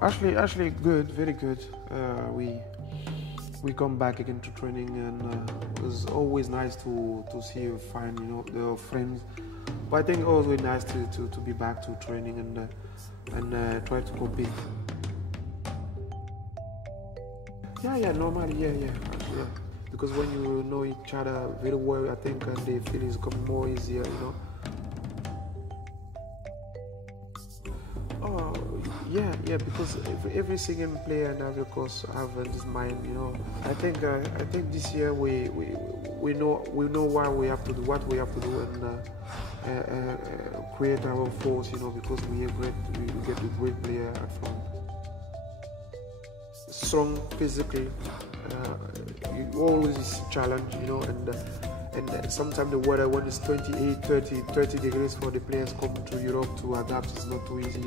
Actually, good, very good. We come back again to training, and it was always nice to see you find the friends. But I think it was always nice to be back to training and try to compete. Yeah, normally, yeah. Because when you know each other very well, I think the feelings come more easier. Oh, yeah, because every single player in Ivory Coast have this mind. I think this year we know what we have to do, and create our force. Because we get a great player at front, strong physically. You always challenge, and sometimes the weather when it's 28, 30 degrees for the players coming to Europe to adapt is not too easy.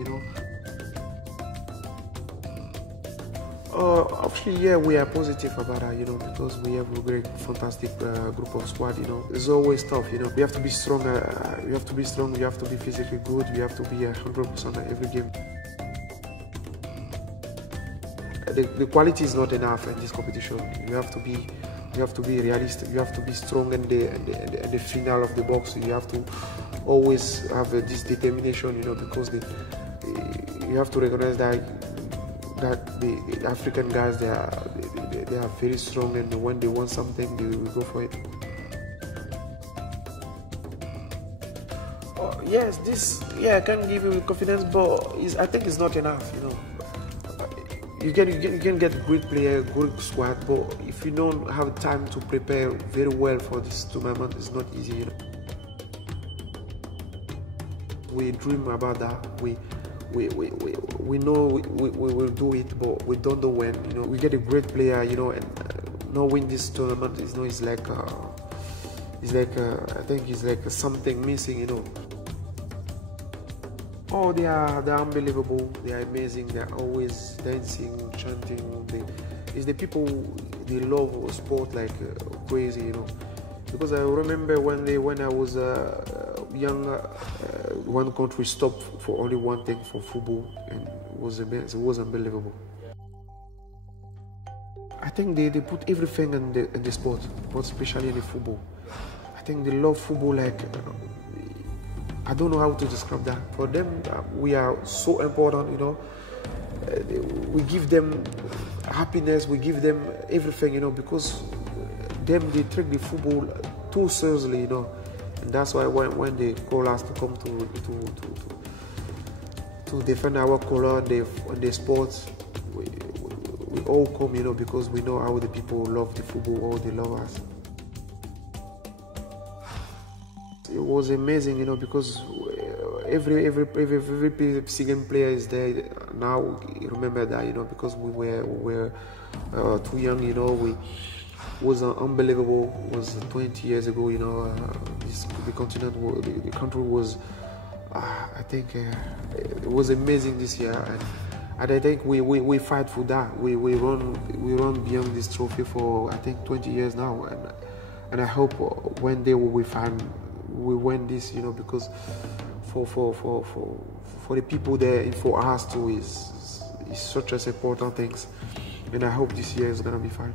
Actually, yeah, we are positive about that, because we have a great, fantastic group of squad. It's always tough. We have to be strong. You have to be strong. You have to be physically good. You have to be 100% at every game. The quality is not enough in this competition. You have to be realistic. You have to be strong in the final of the box. You have to always have this determination, because you have to recognize that the African guys they are very strong, and when they want something, they will go for it. Yes, I can give you confidence, but I think it's not enough. You can get great player, good squad, but if you don't have time to prepare very well for this tournament, it's not easy. We dream about that. We know we will do it, but we don't know when. We get a great player, and not win this tournament is like I think it's like something missing. Oh, they are unbelievable. They are amazing. They are always dancing, chanting. It's the people, they love sport like crazy. Because I remember when I was young, one country stopped for only one thing, for football, and it was unbelievable. I think they put everything in the sport, but especially in the football. I think they love football like. I don't know how to describe that. For them, we are so important, we give them happiness, we give them everything, because they take the football too seriously, and that's why when they call us to come to defend our color in the sports, we all come, because we know how the people love the football, how they love us. It was amazing, because every single player is there. Now you remember that, because we were too young, we was unbelievable. It was 20 years ago, the country was. I think it was amazing this year, and I think we fight for that. We run beyond this trophy for I think 20 years now, and I hope one day we win this, because for the people there and for us too is such as important things, and I hope this year is gonna be fine.